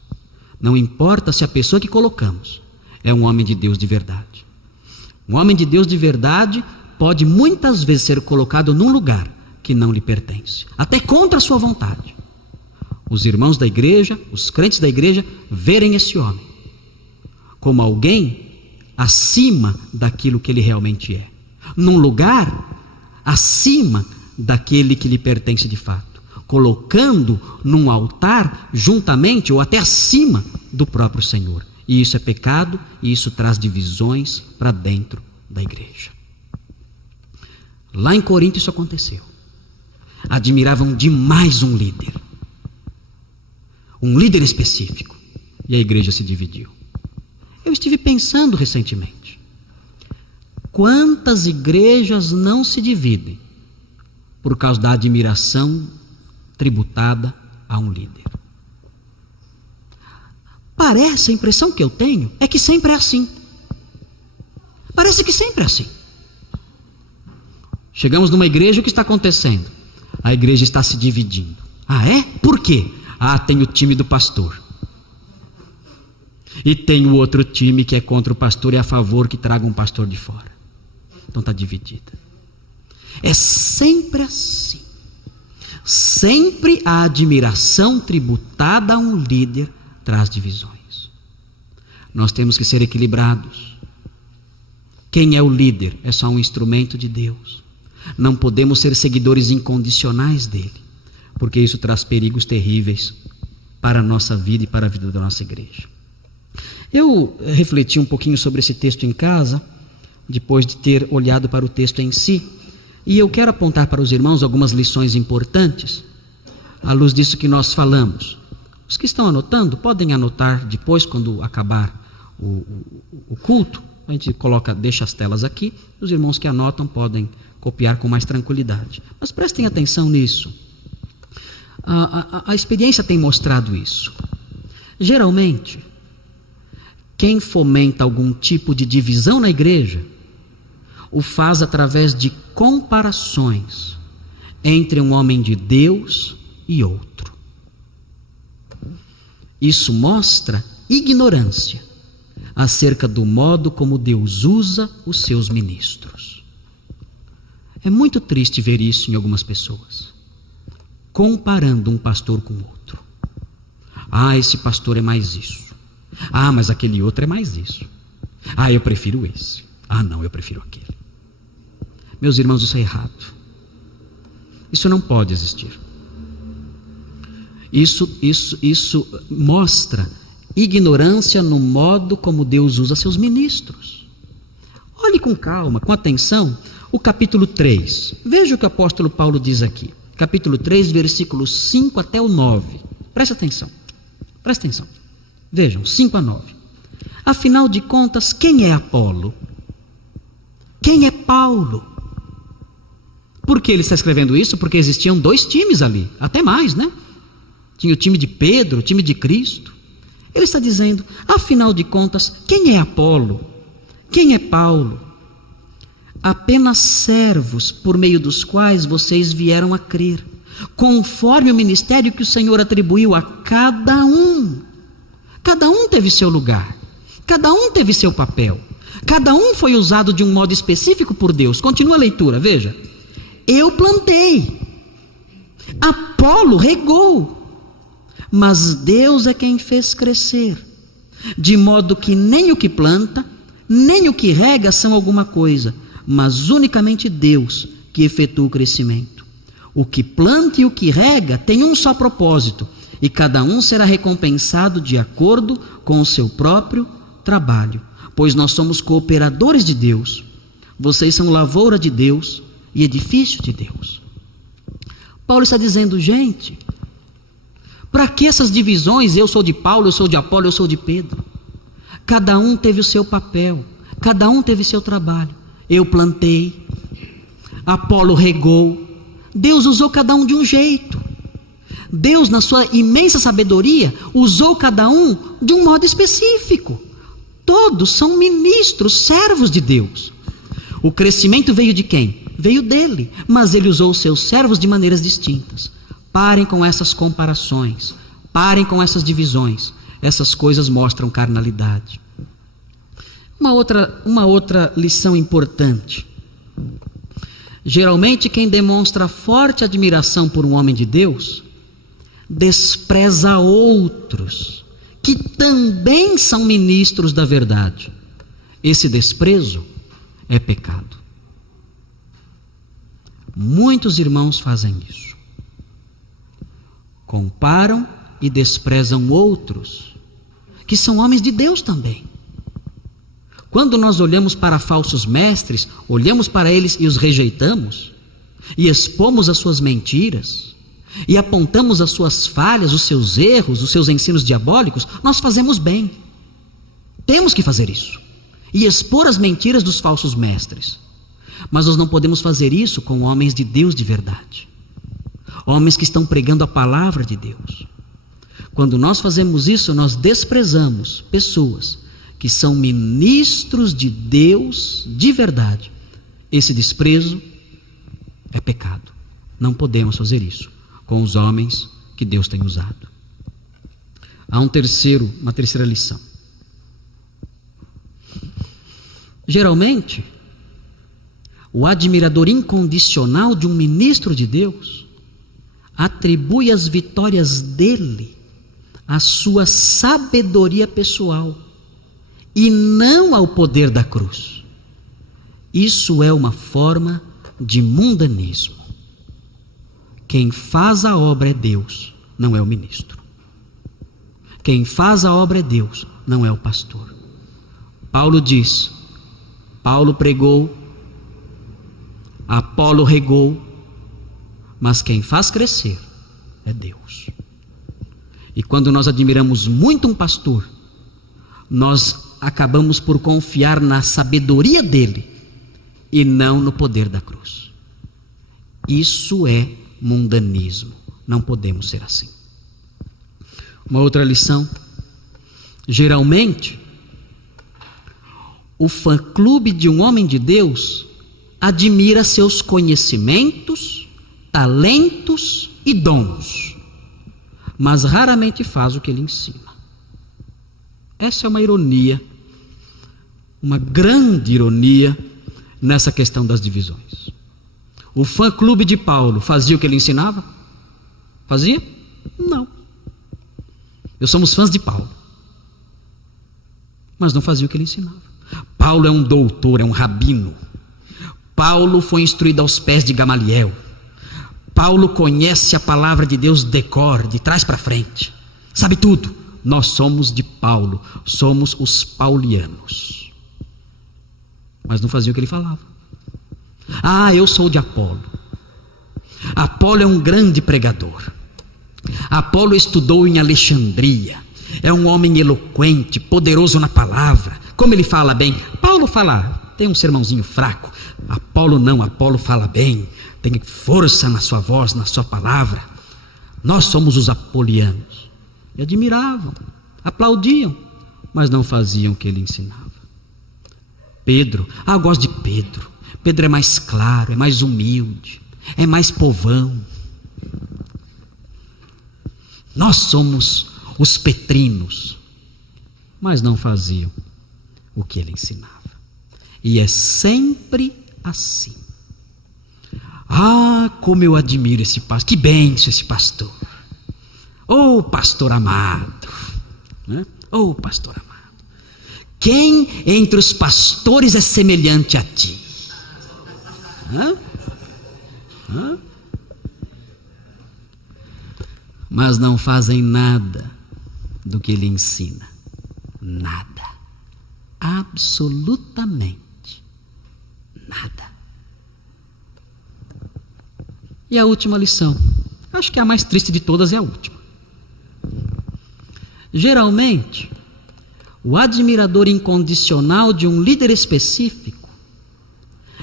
Não importa se a pessoa que colocamos é um homem de Deus de verdade. Um homem de Deus de verdade pode muitas vezes ser colocado num lugar que não lhe pertence, até contra a sua vontade. Os irmãos da igreja, os crentes da igreja, verem esse homem como alguém acima daquilo que ele realmente é, num lugar acima daquele que lhe pertence de fato, colocando num altar juntamente ou até acima do próprio Senhor. E isso é pecado, e isso traz divisões para dentro da igreja. Lá em Corinto isso aconteceu. Admiravam demais um líder específico, e a igreja se dividiu. Eu estive pensando recentemente, quantas igrejas não se dividem por causa da admiração tributada a um líder. Parece, a impressão que eu tenho é que sempre é assim. Parece que sempre é assim. Chegamos numa igreja, o que está acontecendo? A igreja está se dividindo. Ah, é? Por quê? Ah, tem o time do pastor. E tem o outro time que é contra o pastor e é a favor que traga um pastor de fora. Então está dividida. É sempre assim. Sempre a admiração tributada a um líder traz divisões. Nós temos que ser equilibrados. Quem é o líder? É só um instrumento de Deus. Não podemos ser seguidores incondicionais dele, porque isso traz perigos terríveis para a nossa vida e para a vida da nossa igreja. Eu refleti um pouquinho sobre esse texto em casa, depois de ter olhado para o texto em si, e eu quero apontar para os irmãos algumas lições importantes, à luz disso que nós falamos. Os que estão anotando, podem anotar depois, quando acabar o culto. A gente deixa as telas aqui, os irmãos que anotam podem copiar com mais tranquilidade. Mas prestem atenção nisso. A experiência tem mostrado isso. Geralmente, quem fomenta algum tipo de divisão na igreja, o faz através de comparações entre um homem de Deus e outro. Isso mostra ignorância acerca do modo como Deus usa os seus ministros. É muito triste ver isso em algumas pessoas, comparando um pastor com outro. Ah, esse pastor é mais isso. Ah, mas aquele outro é mais isso. Ah, eu prefiro esse. Ah, não, eu prefiro aquele. Meus irmãos, isso é errado. Isso não pode existir. Isso mostra ignorância no modo como Deus usa seus ministros. Olhe com calma, com atenção, o capítulo 3. Veja o que o apóstolo Paulo diz aqui. Capítulo 3, versículos 5 até o 9. Presta atenção. Presta atenção. Vejam, 5 a 9. Afinal de contas, quem é Apolo? Quem é Paulo? Por que ele está escrevendo isso? Porque existiam dois times ali, até mais, né? Tinha o time de Pedro, o time de Cristo. Ele está dizendo, afinal de contas, quem é Apolo? Quem é Paulo? Apenas servos por meio dos quais vocês vieram a crer, conforme o ministério que o Senhor atribuiu a cada um. Cada um teve seu lugar, cada um teve seu papel, cada um foi usado de um modo específico por Deus. Continua a leitura, veja. Eu plantei, Apolo regou, mas Deus é quem fez crescer, de modo que nem o que planta, nem o que rega são alguma coisa, mas unicamente Deus que efetua o crescimento. O que planta e o que rega tem um só propósito, e cada um será recompensado de acordo com o seu próprio trabalho, pois nós somos cooperadores de Deus. Vocês são lavoura de Deus e edifício de Deus. Paulo está dizendo, gente, para que essas divisões? Eu sou de Paulo, eu sou de Apolo, eu sou de Pedro. Cada um teve o seu papel, cada um teve seu trabalho. Eu plantei, Apolo regou, Deus usou cada um de um jeito. Deus, na sua imensa sabedoria, usou cada um de um modo específico. Todos são ministros, servos de Deus. O crescimento veio de quem? Veio dele, mas ele usou os seus servos de maneiras distintas. Parem com essas comparações, parem com essas divisões. Essas coisas mostram carnalidade. Uma outra lição importante. Geralmente quem demonstra forte admiração por um homem de Deus despreza outros que também são ministros da verdade. Esse desprezo é pecado. Muitos irmãos fazem isso. Comparam e desprezam outros que são homens de Deus também. Quando nós olhamos para falsos mestres, olhamos para eles e os rejeitamos, e expomos as suas mentiras, e apontamos as suas falhas, os seus erros, os seus ensinos diabólicos, nós fazemos bem. Temos que fazer isso. E expor as mentiras dos falsos mestres. Mas nós não podemos fazer isso com homens de Deus de verdade. Homens que estão pregando a palavra de Deus. Quando nós fazemos isso, nós desprezamos pessoas que são ministros de Deus de verdade. Esse desprezo é pecado. Não podemos fazer isso com os homens que Deus tem usado. Há uma terceira lição. Geralmente, o admirador incondicional de um ministro de Deus atribui as vitórias dele à sua sabedoria pessoal e não ao poder da cruz. Isso é uma forma de mundanismo. Quem faz a obra é Deus, não é o ministro. Quem faz a obra é Deus, não é o pastor. Paulo diz, Paulo pregou, Apolo regou, mas quem faz crescer é Deus. E quando nós admiramos muito um pastor, nós acabamos por confiar na sabedoria dele e não no poder da cruz. Isso é mundanismo. Não podemos ser assim. Uma outra lição. Geralmente, o fã-clube de um homem de Deus admira seus conhecimentos, talentos e dons, mas raramente faz o que ele ensina. Essa é uma ironia, uma grande ironia nessa questão das divisões. O fã-clube de Paulo fazia o que ele ensinava? Fazia? Não. Nós somos fãs de Paulo, mas não fazia o que ele ensinava. Paulo é um doutor, é um rabino. Paulo foi instruído aos pés de Gamaliel. Paulo conhece a palavra de Deus de cor, de trás para frente. Sabe tudo. Nós somos de Paulo, somos os paulianos. Mas não fazia o que ele falava. Eu sou de Apolo. Apolo é um grande pregador. Apolo estudou em Alexandria. É um homem eloquente, poderoso na palavra. Como ele fala bem. Paulo fala, tem um sermãozinho fraco. Apolo não, Apolo fala bem. Tem força na sua voz, na sua palavra. Nós somos os apolianos. E admiravam, aplaudiam, mas não faziam o que ele ensinava. Pedro, eu gosto de Pedro. Pedro é mais claro, é mais humilde, é mais povão. Nós somos os petrinos, mas não faziam o que ele ensinava. E é sempre assim. Como eu admiro esse pastor, que bênção esse pastor. Pastor amado, né? Pastor amado. Quem entre os pastores é semelhante a ti? Mas não fazem nada do que ele ensina. Nada. Absolutamente nada. E a última lição, acho que a mais triste de todas é a última. Geralmente, o admirador incondicional de um líder específico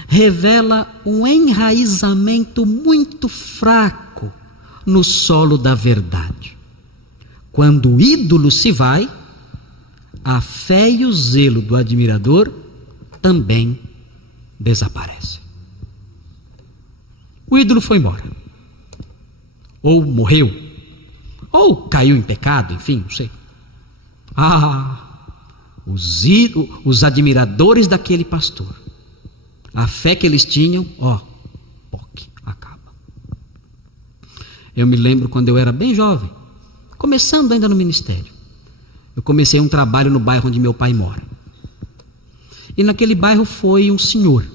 revela um enraizamento muito fraco no solo da verdade. Quando o ídolo se vai, a fé e o zelo do admirador também desaparecem. O ídolo foi embora, ou morreu, ou caiu em pecado, enfim, não sei. Os admiradores daquele pastor, a fé que eles tinham, acaba. Eu me lembro quando eu era bem jovem, começando ainda no ministério. Eu comecei um trabalho no bairro onde meu pai mora. E naquele bairro foi um senhor.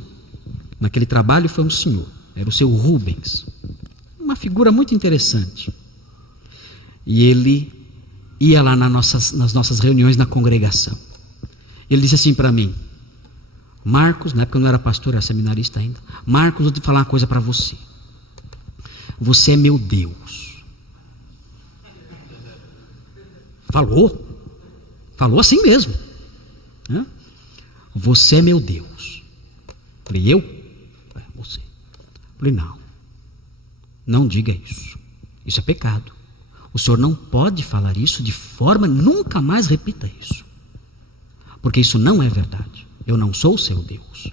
Naquele trabalho foi um senhor. Era o seu Rubens. Uma figura muito interessante. E ele ia lá nas nossas reuniões na congregação. Ele disse assim para mim: Marcos, na época eu não era pastor, era seminarista ainda. Marcos, eu vou te falar uma coisa para você. Você é meu Deus. Falou assim mesmo. Você é meu Deus. Falei, eu? Falei, não diga isso. Isso é pecado. O senhor não pode falar isso de forma, nunca mais repita isso. Porque isso não é verdade. Eu não sou o seu Deus.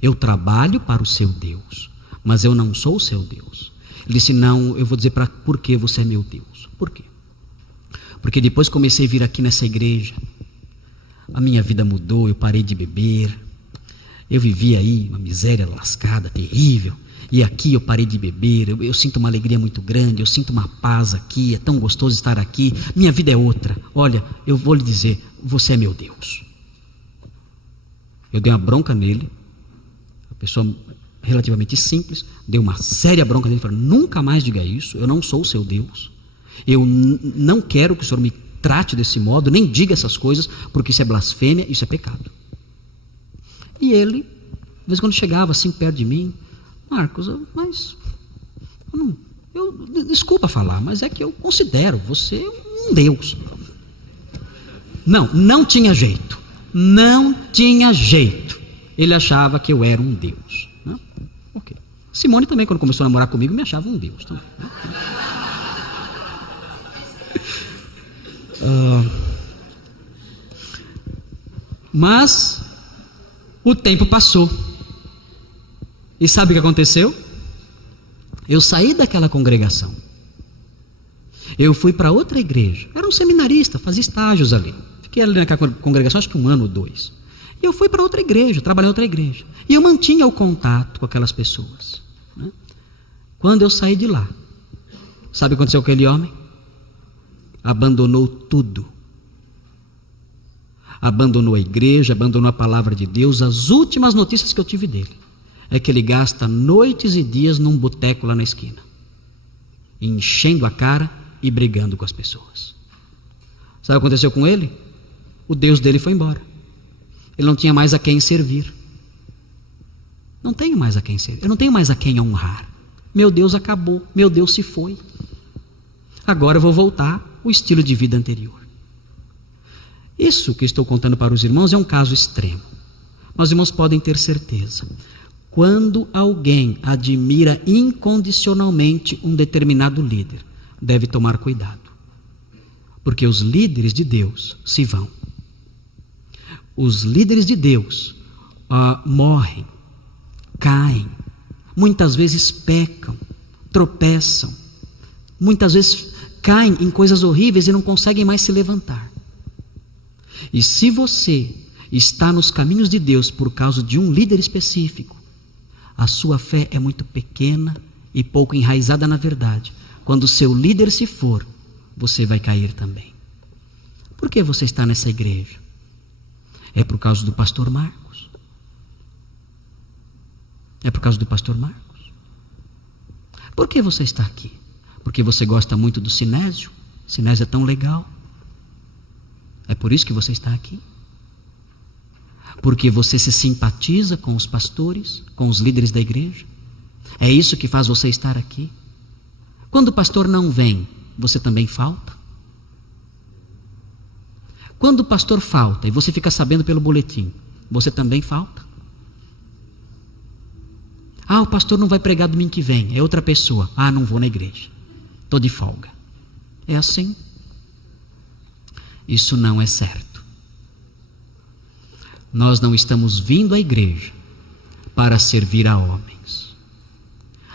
Eu trabalho para o seu Deus, mas eu não sou o seu Deus. Ele disse, não, eu vou dizer por que você é meu Deus. Por quê? Porque depois comecei a vir aqui nessa igreja, a minha vida mudou, eu parei de beber, eu vivi aí uma miséria lascada, terrível, e aqui eu parei de beber, eu sinto uma alegria muito grande, eu sinto uma paz aqui, é tão gostoso estar aqui, minha vida é outra. Olha, eu vou lhe dizer, você é meu Deus. Eu dei uma bronca nele, a pessoa relativamente simples, dei uma séria bronca nele, falei, nunca mais diga isso, eu não sou o seu Deus, eu não quero que o senhor me trate desse modo, nem diga essas coisas, porque isso é blasfêmia, isso é pecado. E ele, de vez em quando chegava assim perto de mim, Marcos, desculpa falar, mas é que eu considero você um Deus. Não tinha jeito. Não tinha jeito. Ele achava que eu era um Deus. Né? Okay. Simone também, quando começou a namorar comigo, me achava um Deus. Também, né? Mas o tempo passou. E sabe o que aconteceu? Eu saí daquela congregação. Eu fui para outra igreja. Era um seminarista, fazia estágios ali. Fiquei ali naquela congregação, acho que 1 ano ou 2. E eu fui para outra igreja, trabalhei em outra igreja. E eu mantinha o contato com aquelas pessoas. Né? Quando eu saí de lá, sabe o que aconteceu com aquele homem? Abandonou tudo. Abandonou a igreja, abandonou a palavra de Deus. As últimas notícias que eu tive dele é que ele gasta noites e dias num boteco lá na esquina, enchendo a cara e brigando com as pessoas. Sabe o que aconteceu com ele? O Deus dele foi embora. Ele não tinha mais a quem servir. Não tenho mais a quem servir. Eu não tenho mais a quem honrar. Meu Deus acabou. Meu Deus se foi. Agora eu vou voltar ao estilo de vida anterior. Isso que estou contando para os irmãos é um caso extremo. Mas os irmãos podem ter certeza. Quando alguém admira incondicionalmente um determinado líder, deve tomar cuidado. Porque os líderes de Deus se vão. Os líderes de Deus morrem, caem, muitas vezes pecam, tropeçam, muitas vezes caem em coisas horríveis e não conseguem mais se levantar. E se você está nos caminhos de Deus por causa de um líder específico, a sua fé é muito pequena e pouco enraizada na verdade. Quando o seu líder se for, você vai cair também. Por que você está nessa igreja? É por causa do pastor Marcos? É por causa do pastor Marcos? Por que você está aqui? Porque você gosta muito do Sinésio? Sinésio é tão legal. É por isso que você está aqui? Porque você se simpatiza com os pastores, com os líderes da igreja? É isso que faz você estar aqui? Quando o pastor não vem, você também falta? Quando o pastor falta e você fica sabendo pelo boletim, você também falta? O pastor não vai pregar domingo que vem, é outra pessoa. Não vou na igreja, estou de folga. É assim? Isso não é certo. Nós não estamos vindo à igreja para servir a homens.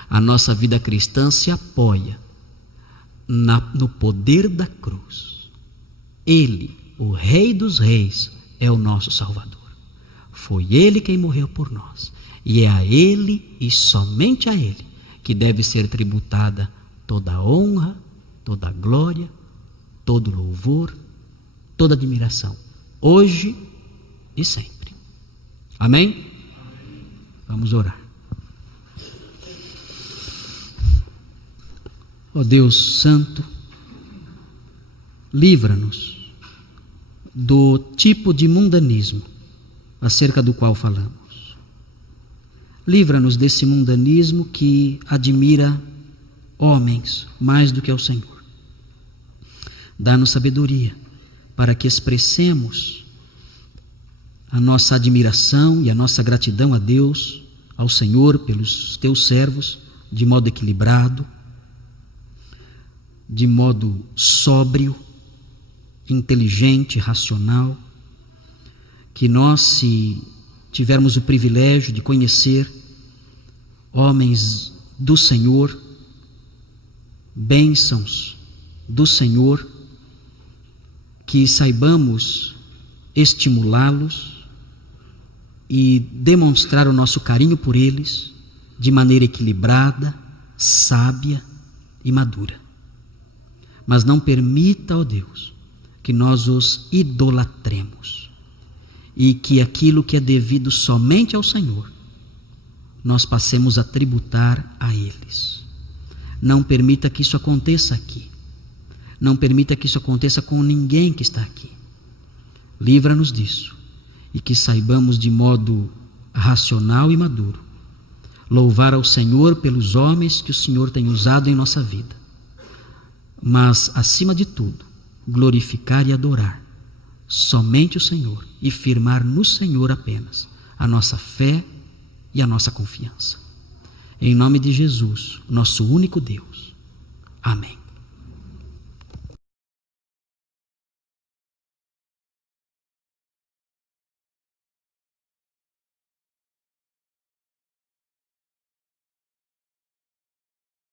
A nossa vida cristã se apoia no poder da cruz. Ele, o Rei dos Reis, é o nosso Salvador. Foi Ele quem morreu por nós. E é a Ele e somente a Ele que deve ser tributada toda a honra, toda a glória, todo o louvor, toda a admiração, hoje e sempre. Amém? Vamos orar. Ó Deus Santo, livra-nos do tipo de mundanismo acerca do qual falamos. Livra-nos desse mundanismo que admira homens mais do que ao Senhor. Dá-nos sabedoria para que expressemos a nossa admiração e a nossa gratidão a Deus ao Senhor pelos teus servos de modo equilibrado, de modo sóbrio, inteligente, racional. Que nós, se tivermos o privilégio de conhecer homens do Senhor, bênçãos do Senhor, que saibamos estimulá-los e demonstrar o nosso carinho por eles de maneira equilibrada, sábia e madura. Mas não permita, ó Deus, que nós os idolatremos e que aquilo que é devido somente ao Senhor, nós passemos a tributar a eles. Não permita que isso aconteça aqui. Não permita que isso aconteça com ninguém que está aqui. Livra-nos disso e que saibamos de modo racional e maduro louvar ao Senhor pelos homens que o Senhor tem usado em nossa vida. Mas, acima de tudo, glorificar e adorar somente o Senhor e firmar no Senhor apenas a nossa fé e a nossa confiança. Em nome de Jesus, nosso único Deus. Amém.